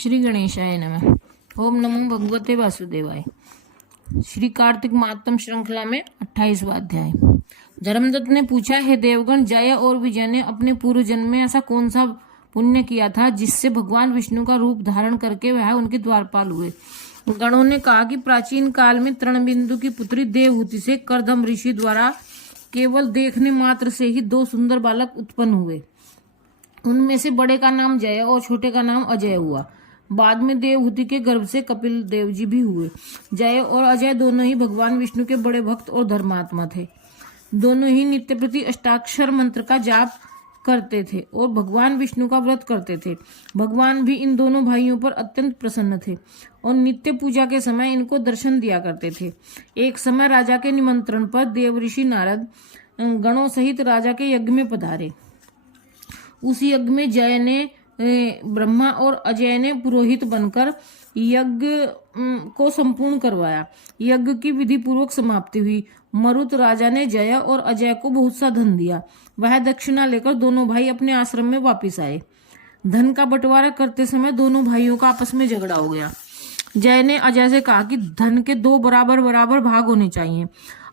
श्री गणेशाय नमः। ओम नमो भगवते वासुदेवाय। श्री कार्तिक मातम श्रृंखला में 28वां अध्याय। धर्मदत्त ने पूछा, हे देवगण, जय और विजय ने अपने पूर्व जन्म में ऐसा कौन सा पुण्य किया था जिससे भगवान विष्णु का रूप धारण करके वह उनके द्वारपाल हुए। गणों ने कहा कि प्राचीन काल में तृणबिंदु की पुत्री देवहूति से करदम ऋषि द्वारा केवल देखने मात्र से ही 2 सुंदर बालक उत्पन्न हुए। उनमें से बड़े का नाम जय और छोटे का नाम अजय हुआ। बाद में देवहूति के गर्भ से कपिल देव जी भी हुए। जय और अजय दोनों ही भगवान विष्णु के बड़े भक्त और धर्मात्मा थे। दोनों ही नित्य प्रति अष्टाक्षर मंत्र का जाप करते थे और भगवान विष्णु का व्रत करते थे। भगवान भी इन दोनों भाइयों पर अत्यंत प्रसन्न थे और नित्य पूजा के समय इनको दर्शन दिया करते थे। एक समय राजा के निमंत्रण पर देव ऋषि नारद गणों सहित राजा के यज्ञ में पधारे। उस यज्ञ में जय ने ब्रह्मा और अजय ने पुरोहित बनकर यज्ञ को संपूर्ण करवाया। यज्ञ की विधि पूर्वक समाप्ति हुई। मरुत राजा ने जय और अजय को बहुत सा धन दिया। वह दक्षिणा लेकर दोनों भाई अपने आश्रम में वापस आए। धन का बंटवारा करते समय दोनों भाइयों का आपस में झगड़ा हो गया। जय ने अजय से कहा कि धन के 2 बराबर बराबर भाग होने चाहिए।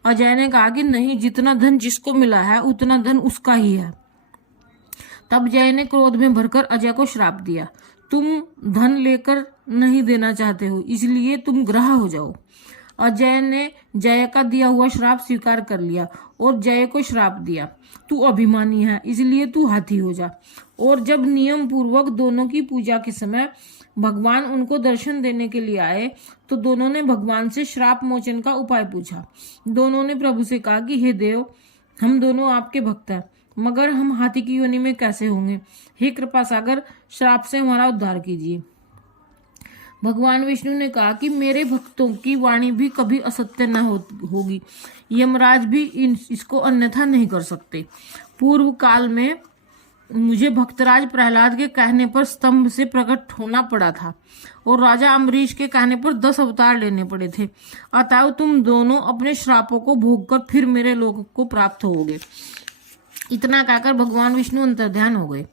अजय ने कहा कि नहीं, जितना धन जिसको मिला है उतना धन उसका ही है। तब जय ने क्रोध में भरकर अजय को श्राप दिया, तुम धन लेकर नहीं देना चाहते हो, इसलिए तुम ग्रह हो जाओ। अजय ने जय का दिया हुआ श्राप स्वीकार कर लिया और जय को श्राप दिया, तू अभिमानी है इसलिए तू हाथी हो जा। और जब नियम पूर्वक दोनों की पूजा के समय भगवान उनको दर्शन देने के लिए आए तो दोनों ने भगवान से श्राप मोचन का उपाय पूछा। दोनों ने प्रभु से कहा कि हे देव, हम दोनों आपके भक्त हैं, मगर हम हाथी की योनि में कैसे होंगे। हे कृपा सागर, श्राप से हमारा उद्धार कीजिए। भगवान विष्णु ने कहा कि मेरे भक्तों की वाणी भी कभी असत्य न होगी। यमराज भी इसको अन्यथा नहीं कर सकते। पूर्व काल में मुझे भक्तराज प्रहलाद के कहने पर स्तंभ से प्रकट होना पड़ा था और राजा अम्बरीश के कहने पर 10 अवतार लेने पड़े थे। अतः तुम दोनों अपने श्रापों को भोगकर फिर मेरे लोक को प्राप्त होगे। इतना कहकर भगवान विष्णु अंतर्ध्यान हो गए।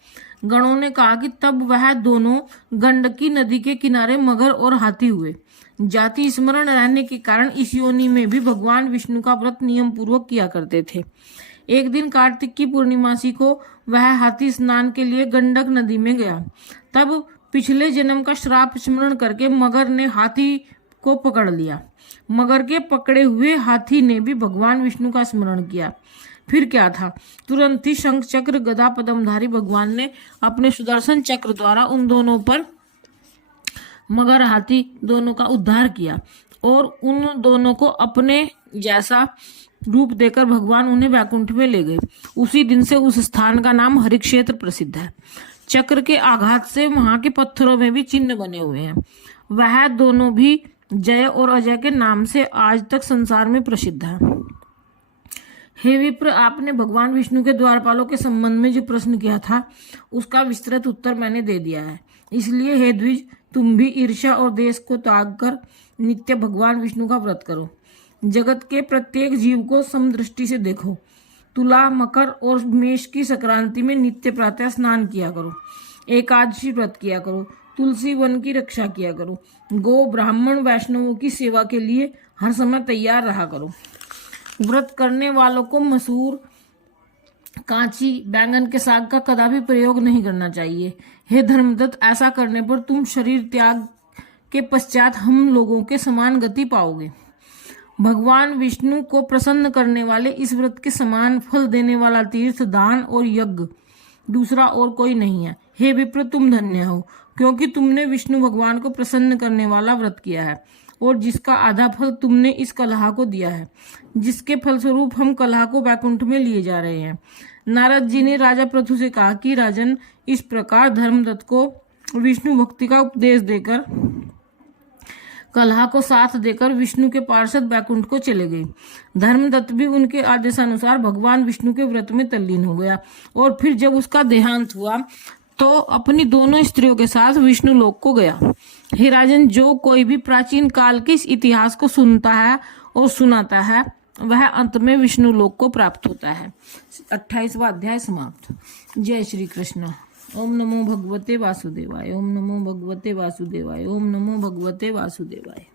गणों ने कहा कि तब वह दोनों गंडकी नदी के किनारे मगर और हाथी हुए। जाति स्मरण रहने के कारण इस योनि में भी भगवान विष्णु का व्रत नियम पूर्वक किया करते थे। एक दिन कार्तिक की पूर्णिमासी को वह हाथी स्नान के लिए गंडक नदी में गया। तब पिछले जन्म का श्राप स्मरण करके मगर ने हाथी को पकड़ लिया। मगर के पकड़े हुए हाथी ने भी भगवान विष्णु का स्मरण किया। फिर क्या था, तुरंत ही शंख चक्र गदा पद्मधारी भगवान ने अपने सुदर्शन चक्र द्वारा उन दोनों पर मगर हाथी दोनों का उद्धार किया और उन दोनों को अपने जैसा रूप देकर भगवान उन्हें वैकुंठ में ले गए। उसी दिन से उस स्थान का नाम हरिक्षेत्र प्रसिद्ध है। चक्र के आघात से वहां के पत्थरों में भी चिन्ह बने हुए हैं। वह दोनों भी जय और अजय के नाम से आज तक संसार में प्रसिद्ध है। हे विप्र, आपने भगवान विष्णु के द्वारपालों के संबंध में जो प्रश्न किया था उसका विस्तृत उत्तर मैंने दे दिया है। इसलिए हे द्विज, तुम भी ईर्ष्या और देश को त्याग कर नित्य भगवान विष्णु का व्रत करो। जगत के प्रत्येक जीव को समदृष्टि से देखो। तुला, मकर और मेष की संक्रांति में नित्य प्रातः स्नान किया करो। एकादशी व्रत किया करो। तुलसी वन की रक्षा किया करो। गो, ब्राह्मण, वैष्णवों की सेवा के लिए हर समय तैयार रहा करो। व्रत करने वालों को मसूर, कांची, बैंगन के साग का कदापि प्रयोग नहीं करना चाहिए। हे धर्मदत्त, ऐसा करने पर तुम शरीर त्याग के पश्चात हम लोगों के समान गति पाओगे। भगवान विष्णु को प्रसन्न करने वाले इस व्रत के समान फल देने वाला तीर्थ, दान और यज्ञ दूसरा और कोई नहीं है। हे विप्र, तुम धन्य हो, क्योंकि तुमने विष्णु भगवान को प्रसन्न करने वाला व्रत किया है और जिसका आधा फल तुमने इस कलहा को दिया है, जिसके फलस्वरूप हम कलहा को वैकुंठ में लिए जा रहे हैं। नारद जी ने राजा पृथु से कहा कि राजन, इस प्रकार धर्मदत्त को विष्णु भक्ति का उपदेश देकर कलहा को साथ देकर विष्णु के पार्षद वैकुंठ को चले गए। धर्मदत्त भी उनके आदेशानुसार भगवान विष्णु के व्रत में तल्लीन हो गया और फिर जब उसका देहांत हुआ तो अपनी दोनों स्त्रियों के साथ विष्णु लोक को गया। हे राजन, जो कोई भी प्राचीन काल के इस इतिहास को सुनता है और सुनाता है वह अंत में विष्णु लोक को प्राप्त होता है। 28वां अध्याय समाप्त। जय श्री कृष्ण। ओम नमो भगवते वासुदेवाय, ओम नमो भगवते वासुदेवाय, ओम नमो भगवते वासुदेवाय।